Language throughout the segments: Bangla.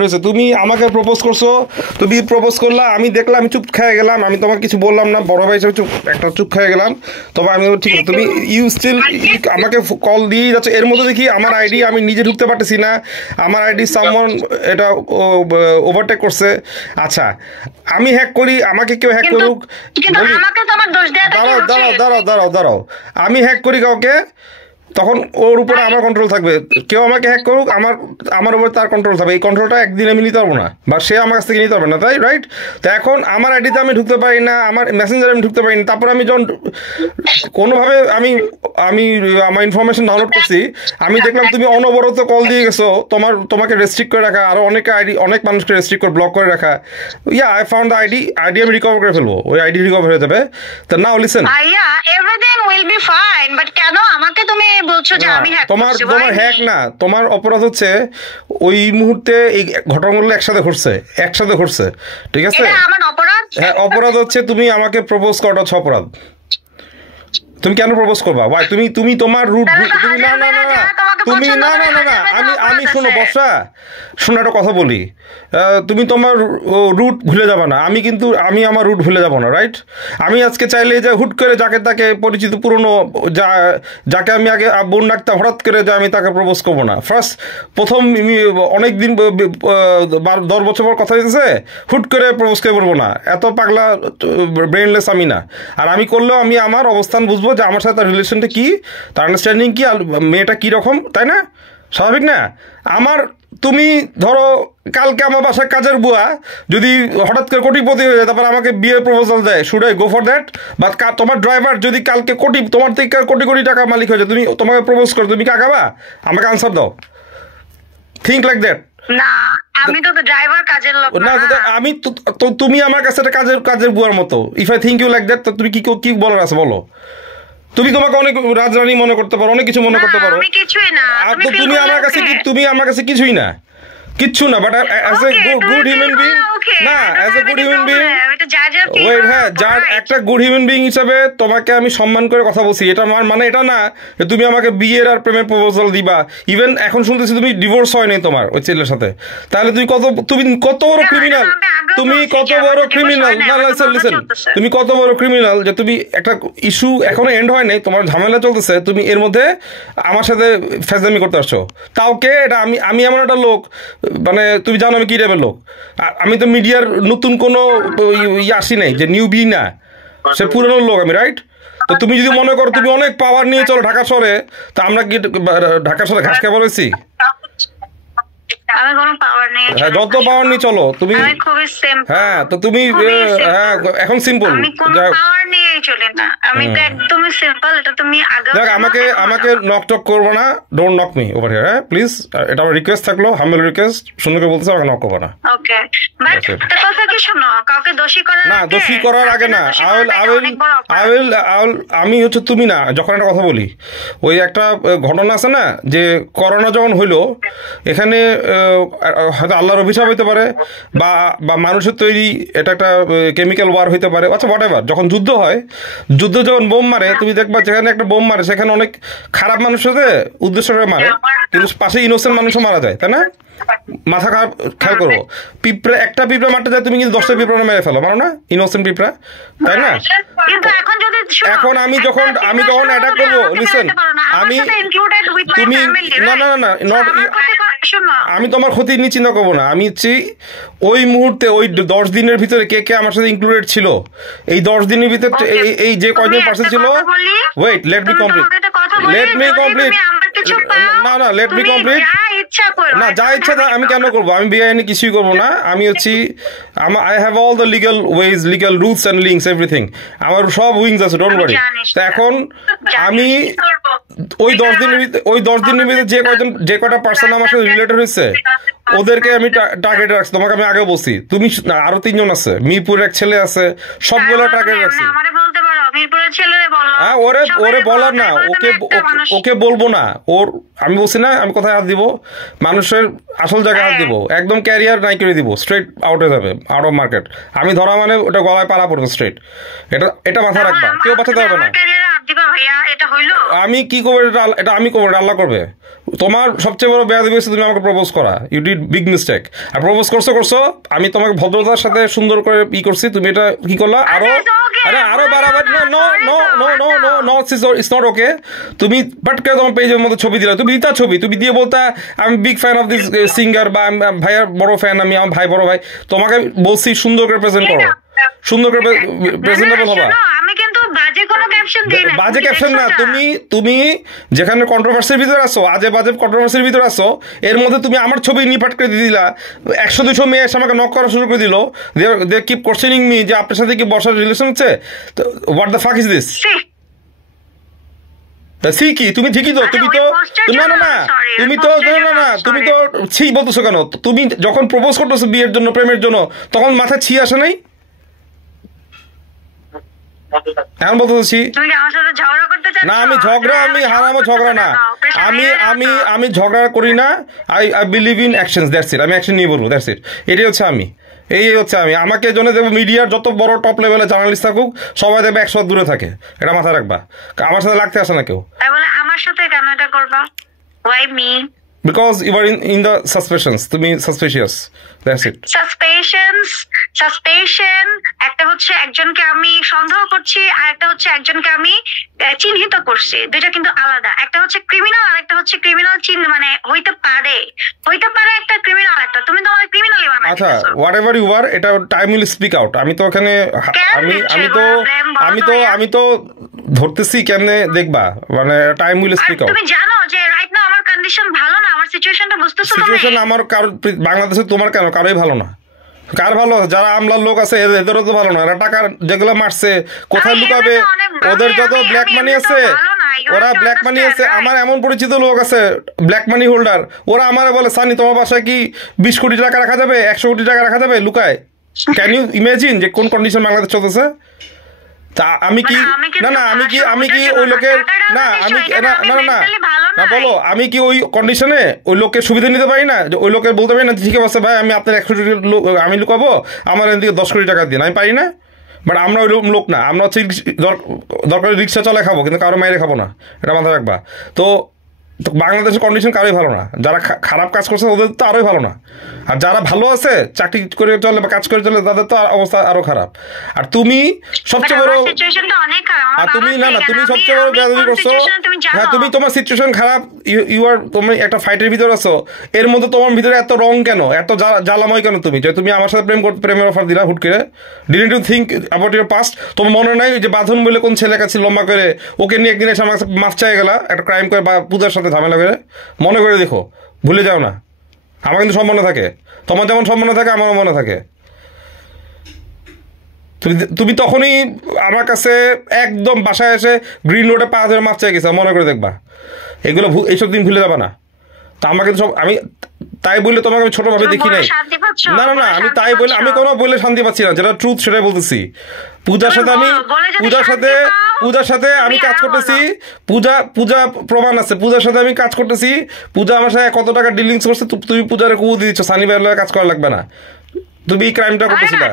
হয়েছে তুমি আমাকে প্রপোজ করছো তুমি প্রপোজ করলা আমি দেখলাম আমি চুপ খেয়ে গেলাম আমি তোমাকে কিছু বললাম না বড় ভাই হিসেবে চুপ খেয়ে গেলাম তবে আমি ঠিক আছে তুমি ইউ স্টিল আমাকে কল দিয়ে যাচ্ছে এর মধ্যে দেখি আমার আইডি আমি নিজে ঢুকতে পারতেছি না আমার আইডি সামওয়ান এটা ওভারটেক করছে আচ্ছা আমি হ্যাক করি আমাকে কেউ হ্যাক করুক দাঁড়াও আমি হ্যাক করি কাউকে তখন ওর উপরে আমার কন্ট্রোল থাকবে কেউ আমাকে হ্যাক করুক আমার উপরে তার কন্ট্রোল থাকবে এই কন্ট্রোলটা একদিন আমি নিতে পারবো না বা সে আমার কাছ থেকে নিতে পারবে না তাই রাইট তো এখন আমার আইডিতে আমি ঢুকতে পারি না আমার মেসেঞ্জারে আমি ঢুকতে পারি না তারপর আমি যখন কোনোভাবে আমি আমার ইনফরমেশন ডাউনলোড করছি আমি দেখলাম তুমি অনবরত কল দিয়ে গেছো তোমাকে রেস্ট্রিক্ট করে রাখা আরো অনেক মানুষকে রেস্ট্রিক্ট করে ব্লক করে রাখা আই ফাউন্ড দ্য আইডি আমি রিকভার করে ফেলবো ওই আইডি রিকভার হয়ে যাবে তো নাও listen everything will be fine but কেন আমাকে তুমি বলছো যে আমি হ্যাক তোমার হ্যাক না তোমার অপরাধ হচ্ছে ওই মুহূর্তে এই ঘটনাগুলো একসাথে ঘটছে ঠিক আছে আমার অপরাধ হ্যাঁ অপরাধ হচ্ছে তুমি আমাকে প্রপোজ করাটা হচ্ছে অপরাধ তুমি কেন প্রপোজ করবা ভাই তুমি তোমার রুট তুমি না তুমি না আমি শোনো বর্ষা শোনো একটা কথা বলি তুমি তোমার রুট ভুলে যাবে না আমি আমার রুট ভুলে যাব না রাইট আমি আজকে চাইলে যে হুট করে যাকে তাকে পরিচিত পুরনো যাকে আমি আগে বোন ডাকতাম হঠাৎ করে যে আমি তাকে প্রপোজ করবো না প্রথম অনেক দিন 10 বছর পর কথা হয়েছে হুট করে প্রপোজ করে বলবো না এত পাগলা ব্রেনলেস আমি না আর আমি করলেও আমি আমার অবস্থান বুঝবো যে আমার সাথে তার রিলেশনটা কি তার আন্ডারস্ট্যান্ডিং কি আর মেয়েটা কীরকম তাই না স্বাভাবিক না তুমি ধরো কালকে আমার বাসায় কাজের বুয়া যদি হঠাৎ করে কোটিপতি হয়ে যায় তারপর আমাকে বিয়ে প্রপোজাল দেয় should I go for that বা তোমার ড্রাইভার যদি কালকে তোমার থেকে কোটি টাকা মালিক হয়ে যায় তোমাকে প্রপোজ করো তুমি কি আগাবা আমাকে আনসার দাও থিঙ্ক লাইক দ্যাট না আমি তো ড্রাইভার কাজের লোক না আমি তো তুমি আমার কাছে একটা কাজের বুয়ার মতো if I think you like that তো তুমি কি বলার আছে বলো তুমি তোমাকে অনেক রাজরানী মনে করতে পারো অনেক কিছু মনে করতে পারো তুমি আমার কাছে কিছুই না কিচ্ছু না but as a good human being না as a good human being wait হ্যাঁ যার একটা গুড হিউম্যান বিং হিসাবে তোমাকে আমি সম্মান করে কথা বলছি এটা আমার মানে এটা না যে তুমি আমাকে বিয়ের আর প্রেমের প্রপোজাল দিবা ইভেন এখন শুনতেছি তুমি ডিভোর্স হয় নাই তোমার ওই ছেলের সাথে তাহলে তুমি কত বড় ক্রিমিনাল তুমি কত বড় ক্রিমিনাল না লিসেন তুমি কত বড় ক্রিমিনাল যে তুমি একটা ইস্যু এখনো এন্ড হয় নাই তোমার ঝামেলা চলতেছে তুমি এর মধ্যে আমার সাথে ফেজলামি করতে আসছো তাও কে এটা আমি এমন একটা লোক মানে তুমি জানো আমি কি টাইপের লোক আমি তো মিডিয়ার নতুন কোনো আসি নাই যে নিউ বি না সে পুরনো লোক আমি রাইট তো তুমি যদি মনে করো তুমি অনেক পাওয়ার নিয়ে চলো ঢাকা শহরে তা আমরা কি ঢাকা শহরে ঘাস খাবার হয়েছি যত পাওয়ার নিয়ে চলো তুমি হ্যাঁ তো তুমি হ্যাঁ এখন সিম্পল আমাকে নক টক করবো না don't knock me over here হ্যাঁ প্লিজ এটা আমার রিকোয়েস্ট থাকলো হাম্বল রিকোয়েস্ট সুন্দর করে বলতেছে আমাকে নক করবো না না দোষী করার আগে না আমি হচ্ছে তুমি না যখন একটা কথা বলি ওই একটা ঘটনা আছে না যে করোনা যখন হইলো এখানে হয়তো আল্লাহর অভিশাপ হইতে পারে বা মানুষের তৈরি এটা একটা কেমিক্যাল ওয়ার হইতে পারে আচ্ছা হোয়াট এভার যখন যুদ্ধ যখন বোম মারে তুমি দেখবা যেখানে একটা বোম মারে সেখানে অনেক খারাপ মানুষ সাথে উদ্দেশ্য করে মারে কিন্তু পাশে ইনোসেন্ট মানুষও মারা যায় তাই না মাথা খারাপ খেয়াল করবো একটা পিঁপড়া মারতে যায় তুমি কিন্তু 10টা পিঁপড়া মেরে ফেলো মানো না ইনোসেন্ট পিঁপড়া তাই না এখন আমি যখন অ্যাটাক করবো লিসেন তুমি না আমি তোমার ক্ষতি নিয়ে চিন্তা করবো না আমি ওই মুহূর্তে ওই 10 দিনের ভিতরে কে আমার সাথে ইনক্লুডেড ছিল এই 10 দিনের ভিতরে এই যে কয়জন পার্সন ছিল ওয়েট লেট মি কমপ্লিট না লেট মি কমপ্লিট না যা ইচ্ছা আমি কেন করবো আমি বেআইনি কিছুই করবো না আমি I have all the legal ways legal rules and links everything আমার সব উইংস আছে ডোন্ট ওয়ারি তো এখন আমি ওই 10 দিনের ভিতরে যে কয়টা পার্সন আমার সাথে রিলেটেড হয়েছে ওদেরকে আমি টার্গেট রাখছি তোমাকে আমি আগেও বলছি তুমি আরো 3 জন আছে মিরপুরের এক ছেলে আছে সবগুলো টার্গেট রাখছি ওরে বলার না ওকে বলবো না আমি বলছি না আমি কোথায় হাত দিব মানুষের আসল জায়গায় হাত দিব একদম ক্যারিয়ার নাই করে দিব স্ট্রেট আউট হয়ে যাবে আউট অফ মার্কেট আমি ধরা মানে ওটা গলায় পাড়া পড়বে স্ট্রেট এটা মাথায় রাখবা কেউ বাঁচাতে পারবে না চাপ দিবা ভাইয়া, এটা হইলো? আমি কি করবো এটা আমি করবো, এটা আল্লাহ করবে। তোমার সবচেয়ে বড় বেয়াদবি হচ্ছে তুমি আমাকে প্রপোজ করা, ইউ ডিড বিগ মিস্টেক। আর প্রপোজ করছো আমি তোমাকে ভদ্রতার সাথে সুন্দর করে করছি, তুমি এটা কি করলা আরো বাড়াবার। No no no no no no it's not okay. তুমি বাট করে তোমার পেজের মধ্যে ছবি দিলা, তুমি দিতা ছবি, তুমি দিয়ে বলতা আমি big fan of this singer, বা ভাইয়ার বড় ফ্যান, আমি আমার ভাই বড় ভাই। তোমাকে বলছি সুন্দর করে প্রেজেন্ট করো, সুন্দর করে প্রেজেন্টেবল হবা। আমি কিন্তু বাজে কোনো ক্যাপশন দিই না। বাজে ক্যাপশন না, তুমি যেখানে কন্ট্রোভার্সির ভিতরে আছো, আজে বাজে কন্ট্রোভার্সির ভিতরে আছো, এর মধ্যে তুমি আমার ছবি নিপাট করে দিয়ে দিলা। 100-200 মেয়ে এসে আমাকে নক করা শুরু করে দিল, দে কিপ কোশ্চেনিং মি যে আপনার সাথে কি বসার রিলেশন হচ্ছে। What the fuck is this? কি তুমি ঠিকই তো, তুমি তো না না না তুমি তো না না তুমি তো ছি বলতেছো কেন? তুমি যখন প্রপোজ করতেছো বিয়ের জন্য, প্রেমের জন্য, তখন মাথায় ছি আসে নাই? এখন বলতেছি না আমি ঝগড়া, আমি হারামো ঝগড়া না, আমি ঝগড়া করি না। I believe in action, that's it. আমি অ্যাকশন নিয়ে বলবো, দ্যাটস ইট। এটাই হচ্ছে আমি, এই হচ্ছে আমি। আমাকে জন্য দেখবো মিডিয়ার যত বড় টপ লেভেলে জার্নালিস্ট থাকুক, সবাই দেখবে 100 দূরে থাকে, এটা মাথায় রাখবা। আমার সাথে লাগতে আসে না কেউ। আমার সাথে কেন এটা করবা? Why me? Because you are in the suspicions. To me, suspicious. That's it. Suspicion একটা হচ্ছে একজনকে আমি সন্দেহ করছি, আর একটা হচ্ছে একজনকে আমি চিহ্নিত করছি। দুইটা কিন্তু আলাদা। একটা হচ্ছে ক্রিমিনাল, আর একটা হচ্ছে ক্রিমিনাল মানে হইতে পারে একটা ক্রিমিনাল, একটা তুমি তো আমাকে ক্রিমিনালই বানাই দিছো। আচ্ছা, whatever you are, এটা টাইম উইল স্পিক আউট। আমি তো ওখানে আমি তো ধরতেছি কেমনে দেখবা, মানে টাইম উইল স্পিক আউট। তুমি জানো যে রাইট নাও আমার কন্ডিশন ভালো না, আমার সিচুয়েশনটা বুঝতেছো তুমি? সিচুয়েশন আমার বাংলাদেশে তোমার কেন, কারোই ভালো না। কার ভালো? যারা আমলার লোক আছে এদেরও তো ভালো না। এরা টাকা যেগুলো মারছে কোথায় লুকাবে? ওদের যত ব্ল্যাক মানি আছে, ওরা ব্ল্যাক মানি আছে। আমার এমন পরিচিত লোক আছে ব্ল্যাক মানি হোল্ডার, ওরা আমার বলে সানি তোমার বাসায় কি 20 কোটি টাকা রাখা যাবে, 100 কোটি টাকা রাখা যাবে লুকায়? ক্যান ইউ ইমাজিন যে কোন কন্ডিশন বাংলাদেশ চলতেছে? তা আমি কি আমি কি ওই লোকের না আমি না না না না বলো, আমি কি ওই কন্ডিশনে ওই লোকের সুবিধা নিতে পারি না? যে ওই লোকের বলতে পারি না ঠিক আছে ভাই আমি আপনার 100 কোটি আমি লুকাবো, আমার এদিকে 10 কোটি টাকা দিন, আমি পারি না? বাট আমরা ওই লোক না, আমরা হচ্ছে দরকারি রিক্সা চলে খাবো, কিন্তু কারো মাইরে খাবো না, এটা মাথায় রাখবা। তো বাংলাদেশের কন্ডিশন কারোই ভালো না। যারা খারাপ কাজ করছে ওদের তো আরোই ভালো না, আর যারা ভালো আছে চাকরি করে চলে বা কাজ করে চলে তাদের তো অবস্থা আরো খারাপ। আর তুমি সবচেয়ে বড়, আর তুমি না না তুমি সবচেয়ে বড় বেয়াদবি করছো। হ্যাঁ তুমি তোমার সিচুয়েশন খারাপ, ইউ আর তুমি একটা ফাইটের ভিতরে আছো, এর মধ্যে তোমার ভিতরে এত রং কেন, এত জ্বালাময় কেন? তুমি যে তুমি আমার সাথে প্রেমের অফার দিলা হুট করে, didn't you think about your past? তোমার মনে নাই যে বাঁধন বলে কোন ছেলে কাছে লম্বা করে ওকে নিয়ে একদিন এসে আমার মাফ চাই গেলা একটা ক্রাইম করে বা পূজার সাথে ঝামেলা করে? মনে করে দেখো, ভুলে যাও না। আমার কিন্তু সব মনে থাকে, তোমার যেমন সব মনে থাকে আমারও মনে থাকে। তুমি তখনই আমার কাছে একদম বাসায় এসে গ্রিন রোডে পা ধরে মাপ চাই গেছে, মনে করে দেখবা। এগুলো এইসব দিন ভুলে যাবা না। তা আমাকে সব আমি তাই বললে তোমাকে আমি ছোটভাবে দেখি নাই। না না না আমি তাই বলে আমি কোনো বলে শান্তি পাচ্ছি না, যেটা ট্রুথ সেটাই বলতেছি। পূজার সাথে আমি কাজ করতেছি, পূজা প্রমাণ আছে, পূজার সাথে আমি কাজ করতেছি। পূজা আমার সাথে কত টাকা ডিলিংস করছে, তুমি পূজারে কু দিচ্ছ, সানি ভাইয়ের কাজ করা লাগবে না, তুমি এই ক্রাইমটা করতেছিলা।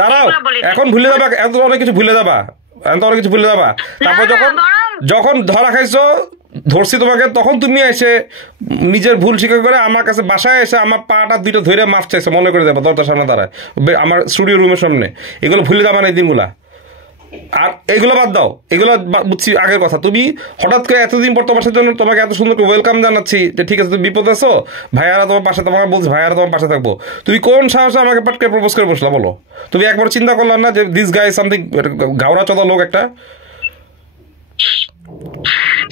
দাঁড়াও, এখন ভুলে যাবা, এত অনেক কিছু ভুলে যাবা, তারপর যখন ধরা খাইছো, ধরছি তোমাকে, তখন তুমি এসে নিজের ভুল স্বীকার করে আমার কাছে বাসায় এসে আমার পাটা দুইটা ধরে মাফ চাইছে, মনে করে যাবো দরজার সামনে দাঁড়ায়, আমার স্টুডিও রুমের সামনে। এগুলো ভুলে যাবা না এই দিনগুলা। আর এগুলো বাদ দাও, এগুলো বুঝছি আগের কথা। তুমি হঠাৎ করে এতদিন পর তোমার জন্য তোমাকে এত সুন্দর ওয়েলকাম জানাচ্ছি যে ঠিক আছে তুমি বিপদ আছো, ভাইয়ারা তোমার পাশে, তোমাকে বলছি ভাইয়ারা তোমার পাশে থাকবো। তুমি কোন সাহসে আমাকে পাটকে প্রপোজ করে বসলা বলো? তুমি একবার চিন্তা করলাম না যে দিস গাই সামথিং ঘাওড়া চোদা লোক একটা?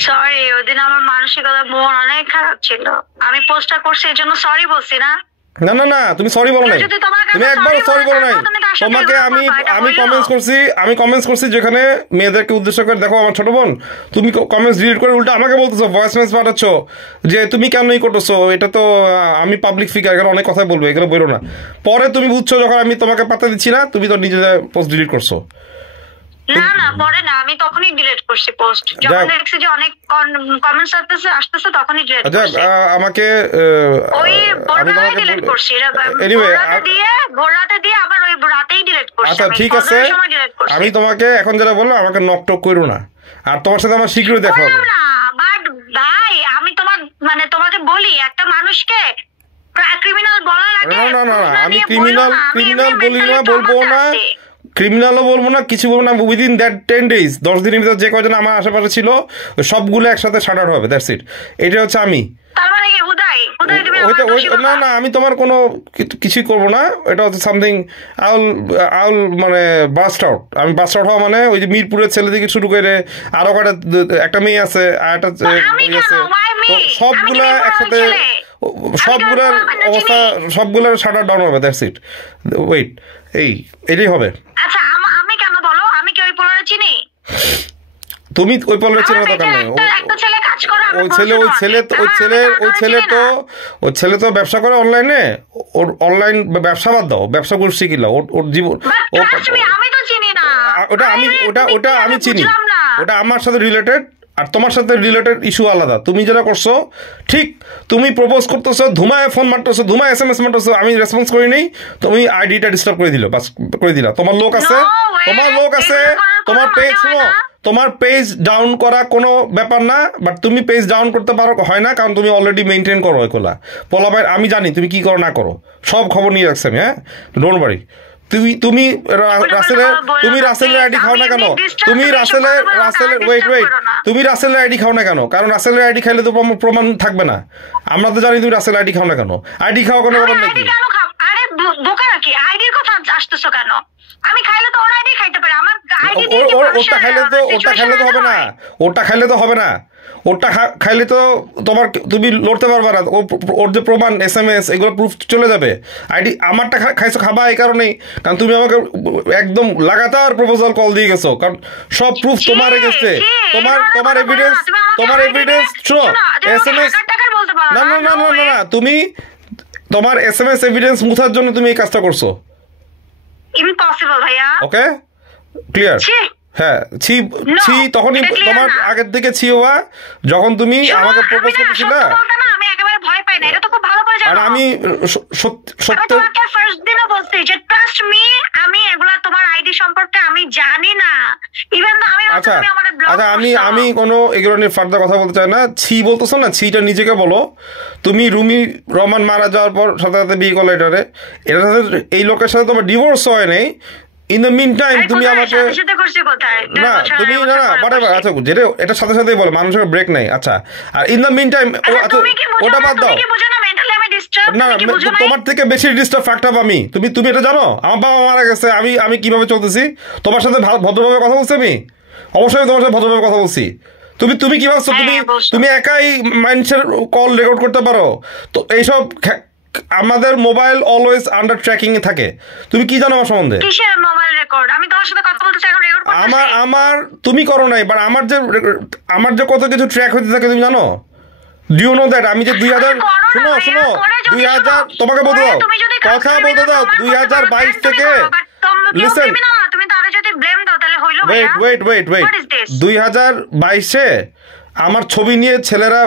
সরি, ওইদিন আমার মানসিকতা মন অনেক খারাপ ছিল, আমি পোস্টটা করছি এই জন্য সরি বলছি না। না না না তুমি সরি বলো নাই, তুমি একবার সরি বলো নাই। তোমাকে আমি কমেন্টস করছি যেখানে মেয়েদেরকে উদ্দেশ্য করে, দেখো আমার ছোট বোন, তুমি কমেন্টস ডিলিট করে উল্টা আমাকে বলতেছো, ভয়েস মেসেজ পাঠাচ্ছ যে তুমি কেনই করতেছো, এটা তো আমি পাবলিক ফিগার, এখানে অনেক কথাই বলবো, এগুলো বলো না। পরে তুমি বুঝছো যখন আমি তোমাকে পাত্তা দিচ্ছি না, তুমি তো নিজে পোস্ট ডিলিট করছো। না না পরে না, আমি তখনই ডিলিট করছি পোস্ট, যখন দেখছি যে অনেক কমেন্টস আসতেছে তখনই ডিলিট করছি। আমাকে ওই বড়রাতে ডিলিট করছি, এনিওয়ে ভোররাতে দিয়ে আবার ওই রাতেই ডিলিট করছি। আচ্ছা ঠিক আছে, আমি তোমাকে এখন যেটা বললাম, আমাকে নক টক করো না। আর তোমার সাথে আমার শীঘ্রই দেখা হবে। না বাট ভাই আমি তোমাকে বলি একটা মানুষকে ক্রিমিনাল বলার আগে না না না না, আমি ক্রিমিনাল বলি না, বলবো না, ক্রিমিনালও বলবো না, কিছু বলবো না। উইদিন দ্যাট 10 days 10 দিনের ভিতরে যে কয়জন আমার আশেপাশে ছিল ওই সবগুলো একসাথে শাট আউট হবে, দ্যাটস ইট। এটা হচ্ছে আমি। না না, আমি তোমার কোনো কিছুই করবো না, এটা হচ্ছে সামথিং আউল মানে বাস্ট আউট। আমি বাস্ট আউট হওয়া মানে ওই যে মিরপুরের ছেলে থেকে শুরু করে আরো একটা মেয়ে আছে আর একটা আছে, সবগুলা একসাথে সবগুলার অবস্থা সবগুলার শাট আউট ডাউন হবে, দ্যাটস ইট। ওয়েট, এটাই হবে। আচ্ছা আমি কেন বলো, আমি কি ওই পোলারে চিনি? তুমি ওই পলের চেনার দরকার নেই। ওই ছেলে তো ব্যবসা করে অনলাইনে, ওর অনলাইন ব্যবসা বাদ দাও, ব্যবসা করছি কিলা ওর জীবন, ওটা আমি চিনি, ওটা আমার সাথে রিলেটেড। আর তোমার সাথে রিলেটেড ইস্যু আলাদা। তুমি যেটা করছো ঠিক, তুমি প্রপোজ করতেছো, ধুমায় ফোন মারতেছো, ধুমায় SMS মারতেছো, আমি রেসপন্স করি নাই, তুমি আইডিটা ডিস্টার্ব করে দিল, বাস করে দিলা। তোমার লোক আছে, তোমার পেজ, শুনো, তোমার পেজ ডাউন করা কোনো ব্যাপার না, বাট তুমি পেজ ডাউন করতে পারো হয় না, কারণ তুমি অলরেডি মেনটেন করো এগুলা। পোলাপাই আমি জানি তুমি কি করো না করো, সব খবর নিয়ে রাখছি আমি। হ্যাঁ, ডোন্ট ওয়ারি। তুমি রাসেলের আইডি খাও না কেন? তুমি রাসেলের তুমি রাসেলের আইডি খাও না কেন? কারণ রাসেলের আইডি খাইলে তো প্রমাণ থাকবে না। আমরা তো জানি তুমি রাসেলের আইডি খাও না কেন। আইডি খাওয়া কোনো ব্যাপার নাকি? আরে বোকা নাকি, আইডির কথা আসতেছো কেন? আমি খাইলে তো ওর আইডি খাইতে পারি, আমার আইডি দিয়ে ওটা খাইলে তো হবে না, ওটা খাইলে তো হবে না, ওটা খাইলে তো তুমি লড়তে পারবে না। ওর যে প্রমাণ SMS এগুলো প্রুফ চলে যাবে। আইডি আমারটা খাইছো, খাবা এই কারণেই, কারণ তুমি আমাকে একদম লাগাতার প্রপোজাল কল দিয়ে গেছো, কারণ সব প্রুফ তোমার এগেইনস্টে, তোমার এভিডেন্স শোনো, SMS না না না না না, তুমি তোমার SMS এভিডেন্স মুছার জন্য তুমি এই কাজটা করছো। ইম্পসিবল ভাইয়া। ওকে, ক্লিয়ার? হ্যাঁ, তখনই তোমার আগের থেকে ছি হওয়া, যখন তুমি আমাকে প্রপোজ করতেছিলে। আমি একেবারে ভয় পাই না, এটা তো খুব ভালো করে জানো। আর আমি সত্য ফার্স্ট দিনও বলছি যে ট্রাস্ট মি, আমি এগুলা তোমার আইডি সম্পর্কে আমি জানি না, ইভেন তো আমি আচ্ছা আমি কোনো এগুলো নিয়ে ফার্দার কথা বলতে চাই না। ছি বলতেছো না, ছিটা নিজেকে বলো। তুমি রুমি রহমান মারা যাওয়ার পর সাথে সাথে বিয়ে করলে, এটার সাথে এই লোকের সাথে তোমার ডিভোর্স হয় নাই। ইন দ্য মিন টাইম তুমি আমাকে না, তুমি না আচ্ছা, যেটা এটার সাথে সাথেই বলে মানুষের ব্রেক নাই। আচ্ছা, আর ইন দ্য মিন টাইম ওটা বাদ দাও না, তোমার থেকে বেশি ডিস্টার্ব ফ্যাক্ট আপ আমি। তুমি এটা জানো আমার বাবা মারা গেছে, আমি কিভাবে চলতেছি? তোমার সাথে ভদ্রভাবে কথা বলছি আমি, অবশ্যই তোমার সাথে ভদ্রভাবে কথা বলছি। তুমি কি ভাবছো তুমি একাই মানুষের কল রেকর্ড করতে পারো? তো এইসব আমাদের মোবাইল অলওয়েজ আন্ডার ট্র্যাকিং এ থাকে। তুমি কি জানো আমার সম্বন্ধে? আমার তুমি করো নাই, বাট আমার যে কত কিছু ট্র্যাক হতে থাকে তুমি জানো? Do you know that? আমি যে 2000 শুনো 2000 তোমাকে বলতে দাও, কথা বলতে দাও, 2022 থেকে লিসেন, ওয়েট 2022-এ আমার ছবি নিয়ে ছেলেরা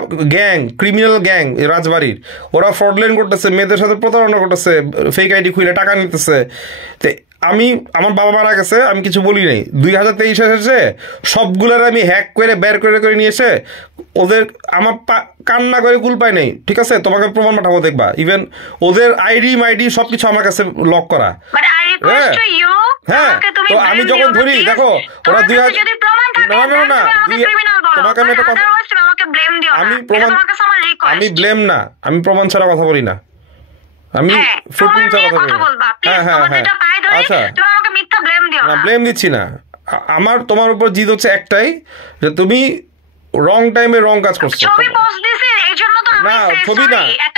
ক্রিমিনাল গ্যাং রাজবাড়ির, ওরা ফ্রডলাইন করতেছে, মেয়েদের সাথে প্রতারণা করতেছে, ফেক আইডি খুলে টাকা নিতেছে। আমার বাবা মারা গেছে, আমি কিছু বলি নাই। 2023 এসেছে, সবগুলোর আমি হ্যাক করে বের করে নিয়ে এসে ওদের আমার কান্না করে কুল পাই নাই। ঠিক আছে, তোমাকে প্রমাণ পাঠাবো, দেখবা। ইভেন ওদের আইডি সবকিছু আমার কাছে লক করা। হ্যাঁ, তো আমি যখন ধরি, দেখো ওরা 2000 না তোমাকে আমি একটা কথা, আমি ব্লেম না, আমি প্রমাণ ছাড়া কথা বলি না, আমি ফুটপ্রিন্ট ছাড়া কথা বলি। হ্যাঁ আচ্ছা, না ব্লেম দিচ্ছি না। তোমার উপর জিদ হচ্ছে একটাই, যে তুমি রং টাইমে রং কাজ করছো। না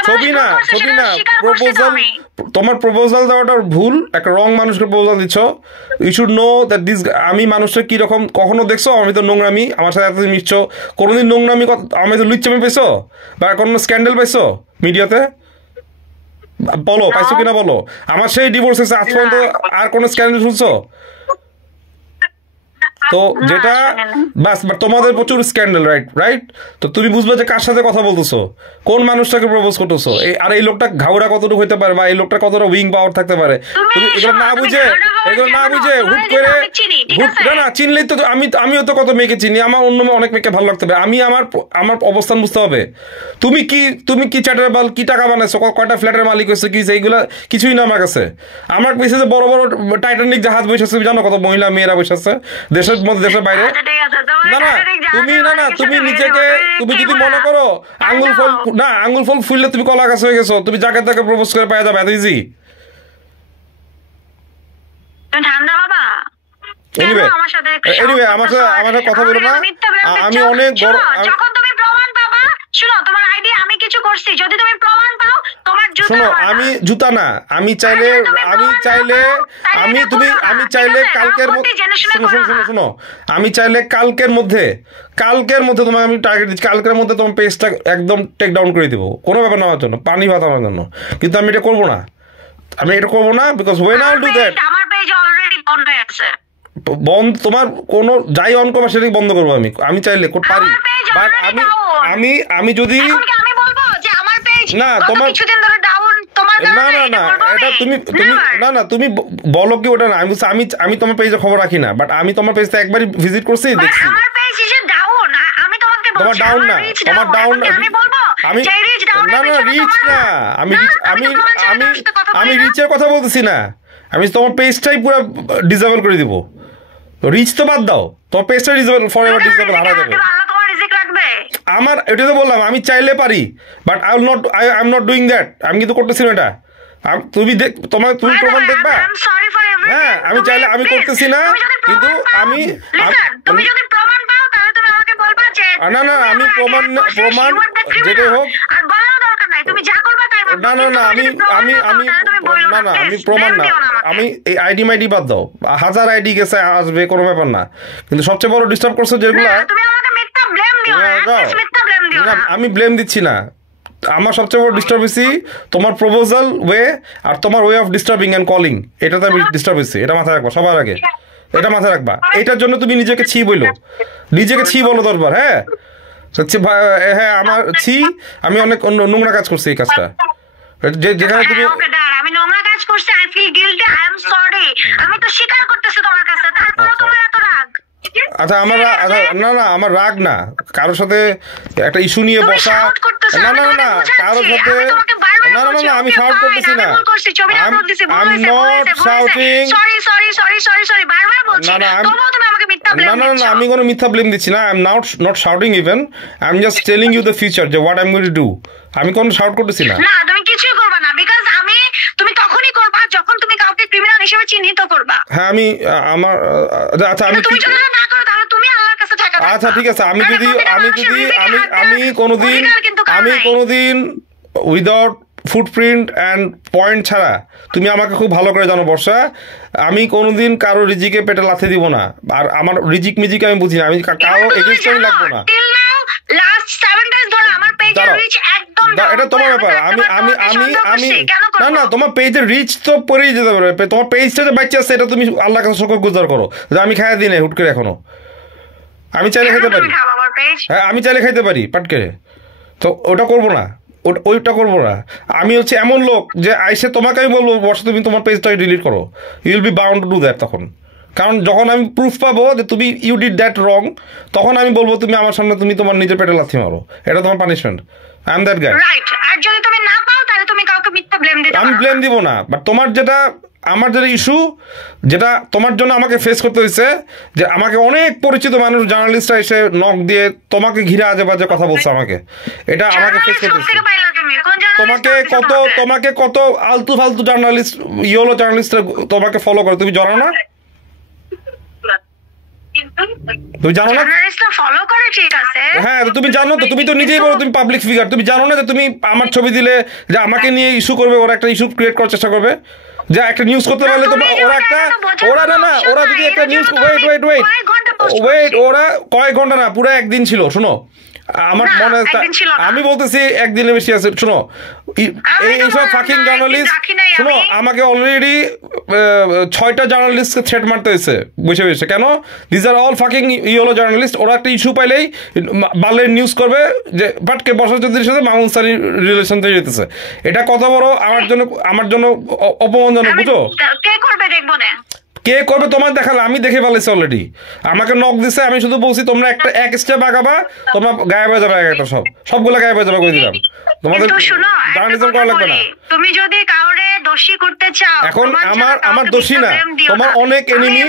ছবি না তোমার প্রপোজাল দেওয়াটা ভুল, একটা রং মানুষকে প্রপোজাল দিচ্ছ। You should know that this, আমি মানুষটা কিরকম কখনো দেখছো? আমি তো নোংরামি, আমার সাথে এতদিন মিশছো, কোনোদিন নোংরামি আমি তো লুচ্চামি পাইছো বা কোনো স্ক্যান্ডেল পাইছো মিডিয়াতে? বলো পাইছো কিনা বলো। আমার সেই ডিভোর্স হয়েছে, আজ পর্যন্ত আর কোনো স্ক্যান্ডেল শুনছো? তো যেটা বাস, তোমাদের প্রচুর স্ক্যান্ডাল, রাইট। তো তুমি বুঝবে যে কার সাথে কথা বলতেছো, কোন মানুষটাকে প্রপোজ করতেছো, আর এই লোকটা ঘাউড়া কতটুকু হইতে পারে, বা এই লোকটা কতটা উইং পাওয়ার থাকতে পারে। তুমি এগুলো না বুঝে এগুলো না বুঝে হুট করে না চিনলেই তো আমিও তো কত মেয়েকে চিনি, আমার অন্য অনেক মেয়েকে ভালো লাগতে হবে। আমি আমার অবস্থান বুঝতে হবে। তুমি কি চ্যাটার বাল, কি টাকা বানাইছো, কয়টা ফ্ল্যাটের মালিক হয়েছে, কি এইগুলা কিছুই না আমার কাছে। আমার কাছে যে বড় বড় টাইটানিক জাহাজ বসেছে, জানো কত মহিলা মেয়েরা বসেছে দেশের মধ্যে দেশের বাইরে। তুমি নিজেকে তুমি যদি মনে করো আঙ্গুল ফল ফুললে তুমি কলা গাছ হয়ে গেছো, তুমি যাকে তাকে প্রপোজ করে পাওয়া যাবে এত ইজি। এনিওয়ে আমার সাথে কথা বলো না। আমি অনেক বড়, যখন তুমি প্রমাণ পাবা, শুনো তোমার আইডি আমি কিছু করছি, যদি তুমি প্রমাণ পাও তোমার জুতা শোনো, আমি জুতা না, আমি চাইলে কালকের শোনো আমি চাইলে কালকের মধ্যে তোমাকে আমি টার্গেট দিচ্ছি, কালকের মধ্যে তোমার পেজটা একদম টেক ডাউন করে দিব, কোনো ব্যাপার না আমার জন্য, পানি ভাত আমার জন্য। কিন্তু আমি এটা করবো না, because when I will do that, আমার পেজ অলরেডি বন্ধ হয়ে আছে। বন্ধ তোমার কোনো যাই অন করবা সেটাই বন্ধ করবো আমি চাইলে পারি। বাট আমি যদি না তোমার এটা তুমি বলো কি ওটা না, আমি তোমার পেজে খবর রাখি না, বাট আমি তোমার পেজটা একবারই ভিজিট করছি, দেখছি তোমার ডাউন না, তোমার ডাউন আমি রিচ না, আমি রিচের কথা বলতেছি না, আমি তোমার পেজটাই পুরো ডিসেবল করে দিব। রিচ তো বাদ দাও, তোমার পেজটা ডিসেবল ফরএভার ডিসেবল হারা যাবে। আমার এটা তো বললাম আমি চাইলে পারি, but I am not doing that. আমি কিন্তু করতেছি না এটা। তুমি প্রমাণ দেখবা। হ্যাঁ আমি চাইলে আমি করতেছি না, কিন্তু আমি না আমি প্রমাণ যেটাই হোক আমি প্রমাণ না, আমি এই আইডি মাইডি বাদ দাও, 1000 আইডি গেছে আসবে কোনো ব্যাপার না, কিন্তু সবচেয়ে বড় ডিস্টার্ব করছে যেগুলা, আমি ব্লেম দিচ্ছি না। আমার সবচেয়ে বড় ডিস্টার্ব হয়েছি তোমার প্রপোজাল ওয়ে আর তোমার way of disturbing and calling, এটাতে আমি ডিস্টার্ব হয়েছি। এটা মাথায় রাখবা সবার আগে, এটা মাথায় রাখবা। এটার জন্য তুমি নিজেকে ছি বলো দরবার। হ্যাঁ আমার আমি অনেক নোংরা কাজ করছি এই কাজটা, যেখানে তুমি আমি নোংরা কাজ করছি, I feel guilty, I am sorry, আমি তো স্বীকার করতেছি তোমার কাছে, তারপরে তোমার এত রাগ। আচ্ছা আমার রাগ না, কারোর সাথে একটা ইস্যু নিয়ে বসা, না কারোর সাথে আমি শাউট করতেছি না, আই এম নট শাউটিং, আমি কোনো মিথ্যা ব্লেম দিচ্ছি না, I am not shouting even, I am just telling you the future যে what I am going to do. আমি কোনো শাউট করতেছি না। তুমি কিছুই করবে না, বিকজ তুমি তখনই করবা যখন তুমি কাউকে ক্রিমিনাল হিসেবে চিহ্নিত করবা। হ্যাঁ আমি আমার আচ্ছা আমি তুমি যদি না করো তাহলে তুমি আল্লাহর কাছে টাকা দাও। আচ্ছা ঠিক আছে, আমি কোনোদিন উইদাউট ফুটপ্রিন্ট অ্যান্ড পয়েন্ট ছাড়া, তুমি আমাকে খুব ভালো করে জানো বর্ষা, আমি কোনোদিন কারো রিজিকে পেটে লাথি দিব না। আর আমার রিজিক মিজিক আমি বুঝি না, আমি কারো এগেইনস্টে আমি লাগবো না। এটা তোমার ব্যাপার। না তোমার পেজের রিচ তো পরেই যেতে পারবে, তোমার পেজটা যে বাচ্চা আছে এটা তুমি আল্লাহর কাছে শুকর গুজার করো যে আমি খাইয়া দিই না হুট করে এখনো। আমি চাইলে খেতে পারি, হ্যাঁ আমি চাইলে খাইতে পারি পাটকে, তো ওটা করবো না, ওইটা করবো না। আমি হচ্ছে এমন লোক যে আইসে তোমাকে আমি বলবো বর্ষ তুমি তোমার পেজটাকে ডিলিট করো, you will be bound to do that. তখন কারণ যখন আমি প্রুফ পাবো যে তুমি ইউ ডিড দ্যাট রং, তখন আমি বলবো তুমি আমার সামনে তুমি তোমার নিজের পেটে লাথি মারো, এটা তোমার punishment. I am that guy. আমি ব্লেম দিব না, বাট তোমার আমার যেটা ইস্যু, যেটা তোমার জন্য আমাকে ফেস করতে হয়েছে, যে আমাকে অনেক পরিচিত মানুষ জার্নালিস্টরা এসে নক দিয়ে তোমাকে ঘিরে আজে বাজে কথা বলছে, আমাকে এটা আমাকে ফেস করতে হয়েছে। তোমাকে কত আলতু ফালতু জার্নালিস্ট, ইয়েলো জার্নালিস্টরা তোমাকে ফলো করে, তুমি জানো না? তুমি জানো না? হ্যাঁ তুমি জানো তো, তুমি তো নিজেই বলো তুমি পাবলিক ফিগার, তুমি জানো না যে তুমি আমার ছবি দিলে যে আমাকে নিয়ে ইস্যু করবে, ওরা একটা ইস্যু ক্রিয়েট করার চেষ্টা করবে, যে একটা নিউজ করতে পারলে তো ওরা যদি একটা নিউজ ওয়েট ওরা কয়েক ঘন্টা না পুরো একদিন ছিল। শোনো আমার মনে আমি বলতেছি একদিনের বেশি আছে। শোনো এইসব ফাকিং জার্নালিস্ট, শোনো আমাকে অলরেডি 6টা জার্নালিস্টকে থ্রেট মারতে হয়েছে বসে কেন? This are all fucking yellow journalist. ওরা একটা ইস্যু পাইলেই বালের নিউজ করবে যে বাটকে বসার চৌধুরীর সাথে মামুন সারির রিলেশন তৈরি হইতেছে। এটা কত বড় আমার জন্য অপমানজনক, বুঝো? কে করবে তোমার দেখালে, আমি দেখে ফেলেছি অলরেডি। আমাকে নক দিছে, আমি শুধু বলছি তোমরা এক স্টেপ আগাবা, তোমার গায়েব হয়ে যাবে একটা সবগুলো গায়েব হয়ে যাবে করে দিলাম। তোমাদের জার্নালিজম করা লাগবে না। তুমি যদি কাউরে দোষী করতে চাও, এখন আমার দোষী না, তোমার অনেক enemy.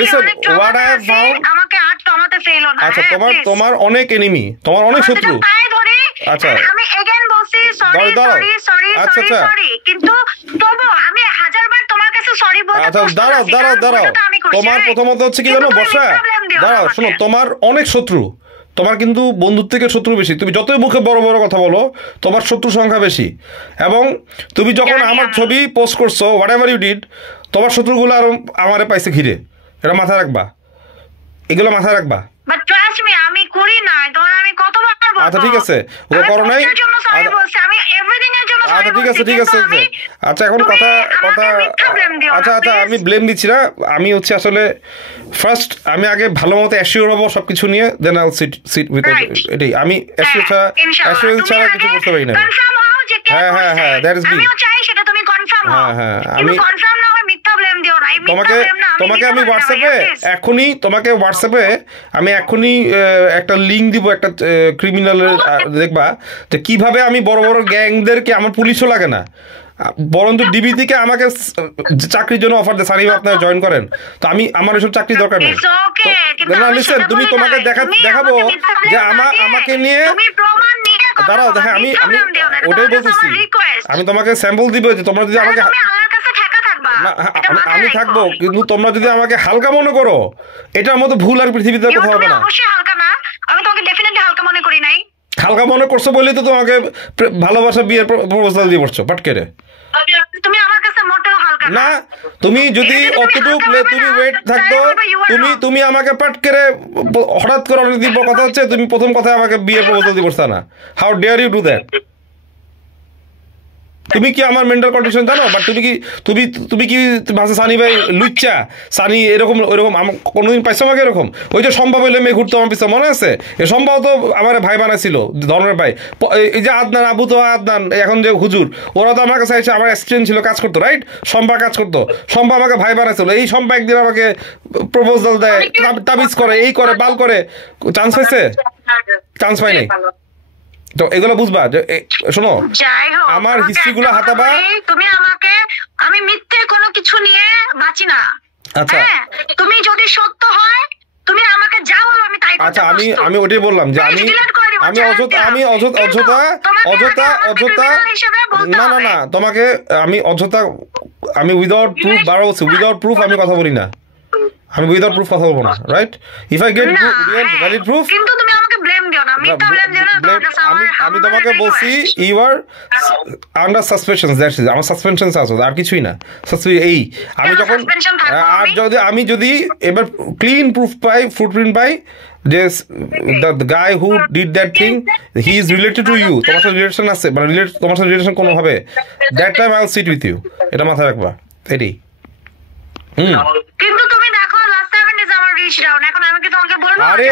Listen what I have found, আমাকে আর টমাতে ফেলো না। আচ্ছা তোমার অনেক এনিমি, তোমার অনেক শত্রু। আচ্ছা আমি এগেইন বলছি sorry sorry sorry sorry sorry, কিন্তু তবু আমি হাজারবার তোমার কাছে সরি বলতে। আচ্ছা দাঁড়াও, তোমার প্রথমত হচ্ছে কি জানো বর্ষা, দাঁড়াও শোনো, তোমার অনেক শত্রু, তোমার কিন্তু বন্ধুর থেকে শত্রু বেশি। তুমি যতই মুখে বড় বড় কথা বলো, তোমার শত্রু সংখ্যা বেশি। এবং তুমি যখন আমার ছবি পোস্ট করছো, হোয়াট এভার ইউ ডিড, তোমার শত্রুগুলো আরো আমারে পাইছে ঘিরে। এটা মাথায় রাখবা, এগুলো মাথায় রাখবা। বাট ট্রাস্ট মি, আমি করি না। তোমার আমি কতবার বলবো? আচ্ছা ঠিক আছে, ও করো নাই। আমি এভরিথিং এর জন্য সরি আচ্ছা ঠিক আছে। আচ্ছা এখন কথা আচ্ছা আমি ব্লেম দিচ্ছি না, আমি হচ্ছে আসলে ফার্স্ট আমি আগে ভালো মতো অ্যাসিওর হবো সবকিছু নিয়ে, then I will sit with এটাই। আমি অ্যাসিওর ছাড়া কিছু বুঝতে পারি না। হ্যাঁ দ্যাট ইজ মি। আমিও চাই সেটা তুমি কনফার্ম হও। হ্যাঁ আমি কনফার্ম না হয় মিথ্যা ব্লেম দিও না। তোমাকে আমি হোয়াটসঅ্যাপে আমি এখনই একটা লিঙ্ক দিব, একটা ক্রিমিনালের, দেখবা যে কিভাবে আমি বড় বড় গ্যাংদেরকে, আমার পুলিশও লাগে না, বরঞ্চ ডিবি থেকে আমাকে চাকরির জন্য অফার দেয়, সানি আপনারা জয়েন করেন। তো আমার এসব চাকরি দরকার নেই। না লিসেন, তোমাকে দেখাবো যে আমাকে নিয়ে দাঁড়াও। হ্যাঁ আমি ওটাই বলতেছি, আমি তোমাকে স্যাম্পল দিব যে তোমরা যদি আমাকে, আমি থাকবো, কিন্তু তোমরা যদি আমাকে হালকা মনে করো, এটার মতো ভুল আর পৃথিবীতে কোথাও হবে না। হালকা মনে করছো বলেই তো তোমাকে ভালোবাসা বিয়ের প্রপোজাল দিয়ে পড়ছো পাটকেরে। না তুমি যদি অতটুকু তুমি ওয়েট থাকতো, তুমি আমাকে পাটকেরে হঠাৎ করে অনেক দিব। কথা হচ্ছে তুমি প্রথম কথা আমাকে বিয়ের প্রপোজাল দিয়ে পড়ছো না। How dare you do that? তুমি কি আমার মেন্টাল কন্ডিশন জানো? বাট তুমি কি ভাবছো সানি ভাই লুচ্চা, সানি এরকম ওইরকম? কোনোদিন পাইছো আমাকে এরকম? ওই যে সম্ভব হইলে মেয়ে ঘুরতো আমার পিছনে, মনে আছে? এ সম্ভব তো আমার ভাই বানাইছিল, ধর্মের ভাই। এই যে আদনান, আবু তো আদনান, এখন যে হুজুর, ওরা তো আমার কাছে আমার অ্যাসিস্ট্যান্ট ছিল, কাজ করতো, রাইট? সম্পা কাজ করতো, সম্পা আমাকে ভাই বানাইছিল। এই সম্পা একদিন আমাকে প্রপোজাল দেয়, তাবিজ করে, এই করে, বাল করে। চান্স পাইছে? চান্স পাইনি। তো এগুলো বুঝবা যে শোনো, আমার হিস্ট্রি গুলো হাতাবা। তুমি আমাকে, আমি মিথ্যে কোনো কিছু নিয়ে বাঁচি না। আচ্ছা তুমি যদি সত্য হয় তুমি আমাকে যা বলো আমি তাই করতে। আচ্ছা আমি ওটাই বললাম যে না তোমাকে আমি উইদাউট প্রুফ আমি কথা বলি না। আমি উইদাউট প্রুফ কথা বলবো না, right? If I get valid proof, কিন্তু তুমি আমাকে ব্লেম দিও না, মিথ্যা ব্লেম দিও না। আমি তোমাকে বলছি you are under suspension, that's it. আমার সাসপেনশন আছে, আর কিছুই না। এই আমি যখন আমি যদি এবার ক্লিন প্রুফ পাই, ফুটপ্রিন্ট পাই যে the guy who did that thing, he is related to you, তোমার সাথে রিলেশন আছে, মানে তোমার সাথে রিলেশন কোনো ভাবে, that time I will sit with you। এটা মাথায় রাখবা, এটাই। কিন্তু তুমি দেখো লাস্ট 7 days আমার রিচ ডাউন, এখন আমি কি তোমাকে বলবো? আরে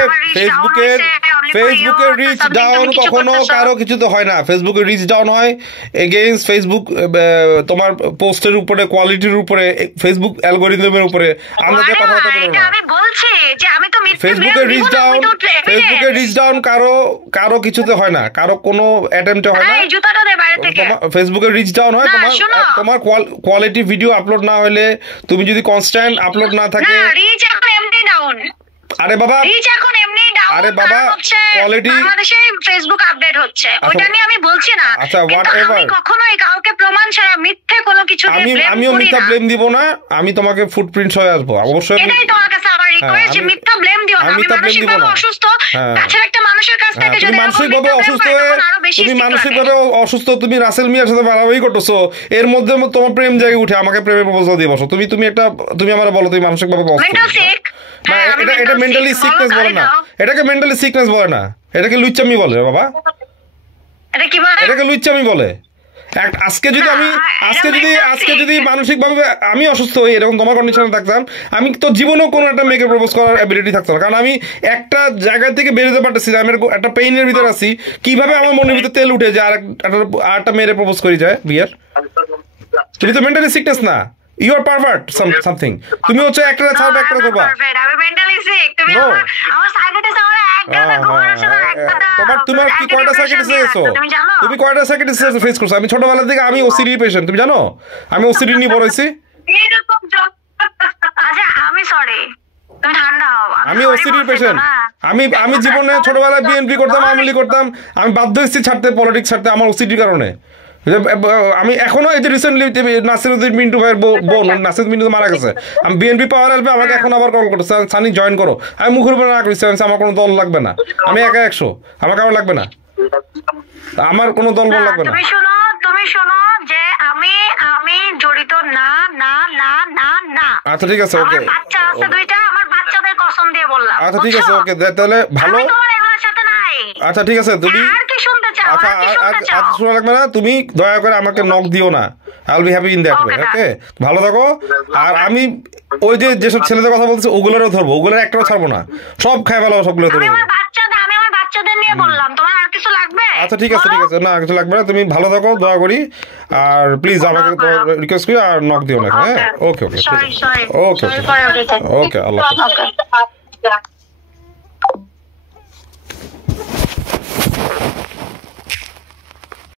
ফেসবুকের রিচ ডাউন কখনো কারো কিছুতে হয় না। ফেসবুকের রিচ ডাউন হয় এগেইনস্ট ফেসবুক, তোমার পোস্টের উপরে, কোয়ালিটির উপরে, ফেসবুক অ্যালগরিদমের উপরে। আমরা যে কথা বলবো না, আমি বলছি যে আমি তো ফেসবুকের রিচ ডাউন কারো কিছুতে হয় না, কারো কোনো অ্যাটেম্পটে হয় না। ফেসবুকের রিচ ডাউন হয় তোমার কোয়ালিটি ভিডিও আপলোড না হলে, তুমি যদি কনস্ট্যান্ট আপলোড না থাকে। রিচ এখন এমনি ডাউন। আরে বাবা রিচ এখন এমনি ডাউন। আরে বাবা কোয়ালিটি বাংলাদেশে ফেসবুক আপডেট হচ্ছে, ওটা নিয়ে আমি বলছি না। আচ্ছা হোয়াটএভার, আমি কখনোই কাউকে প্রমাণ ছাড়া মিথ্যে কোনো কিছু দিয়ে ব্লেম করি না। আমিও মিথ্যা ব্লেম দিব না, আমি তোমাকে ফুটপ্রিন্টস হয়ে আসবো অবশ্যই। এটাই তোমার কাছে আমার রিকোয়েস্ট যে মিথ্যা ব্লেম দিও না। আমি মানসিকভাবে অসুস্থ, তাছাড়া একটা মানুষের কাছ থেকে যদি মানসিকভাবে অসুস্থ তুমি রাসেল মিয়ার সাথে বাড়াবাড়ি করতেছো, এর মধ্যে তোমার প্রেম জায়গায় উঠে আমাকে প্রেমের প্রপোজাল দিয়ে বসো। তুমি আমার বলো তুমি মানসিকভাবে এটা মেন্টালি সিকনেস বলে না, এটাকে মেন্টালি সিকনেস বলে না, এটাকে লুচ্চামি বলে বাবা, এটাকে লুচ্চামি বলে। আজকে যদি মানসিকভাবে আমি অসুস্থ হই, এরকম তোমার কন্ডিশনে থাকতাম, আমি তো জীবনেও কোনো একটা মেয়েকে প্রপোজ করার অ্যাবিলিটি থাকতো না। কারণ আমি একটা জায়গা থেকে বেরোতে পারতেছি না, আমি একটা পেইনের ভিতরে আছি। কিভাবে আমার মনের ভিতরে তেল উঠে যে আর একটা মেয়েরে প্রপোজ করি যায় বিয়ের? তুমি তো মেন্টালি সিকনেস না, ইউ আর পারভার্ট সামথিং। তুমি হচ্ছে একটা ছাড়বে একটা ধরবা। আমি মেন্টালি সিক। তুমি No. আমার সাইকিয়াট্রিস্ট আমার একটা ঘুমানোর সময় একটা তোমার কি কয়টা সাইকিয়াট্রিস্ট গেছো? তুমি কয়টা সাইকিয়াট্রিস্ট ফেস করছো? আমি ছোটবেলা থেকে আমি ওসিডি পেশেন্ট, তুমি জানো? আমি ওসিডি নিয়ে বড় হয়েছি। আচ্ছা আমি সরি, তুমি ঠান্ডা হও। আমি ওসিডি পেশেন্ট। আমি জীবনে ছোটবেলায় বিএনপি করতাম, আওয়ামী লীগ করতাম। আমি বাধ্য হয়েছি ছাড়তে, পলিটিক্স ছাড়তে আমার ওসিডির কারণে। আমি এখনো এই যে রিসেন্টলি নাসিরউদ্দিন মিন্টু ভাইয়ের বোন নাসিরুদ্দিন মিন্টু মারা গেছে, আমি বিএনপি পাওয়ার আসবে আমাকে এখন আবার কল করতে সানি জয়েন করো। আমি মুখের উপরে না করেছি আমার কোনো দল লাগবে না, আমি একা 100, আমাকে আমার লাগবে না, আমার কোনো দল লাগবে না। তুমি শোনো যে আমি জড়িত না না না না না। আচ্ছা ঠিক আছে, ওকে। বাচ্চা আছে দুইটা, আমার বাচ্চাদের কসম দিয়ে বললাম। আচ্ছা ঠিক আছে, ওকে, তাহলে ভালো। আচ্ছা ঠিক আছে, তুমি আচ্ছা শোনা লাগবে না, তুমি দয়া করে আমাকে নক দিও না। I will be happy in that way. Okay, ভালো থাকো। আর আমি ওই যে যেসব ছেলেদের কথা বলতেছি ওগুলোরও ধরবো, ওগুলোর একটাও ছাড়বো না, সব খাই ভালো, সবগুলো ধরবো। আমি আমার বাচ্চাদের নিয়ে বললাম। তোমার আর কিছু লাগবে? আচ্ছা ঠিক আছে, ঠিক আছে, না কিছু লাগবে না, তুমি ভালো থাকো, দোয়া করি। আর প্লিজ আমাকে রিকোয়েস্ট করি আর নক দিও না। হ্যাঁ, ওকে ওকে, ওকে ওকে, আল্লাহ হাফেজ।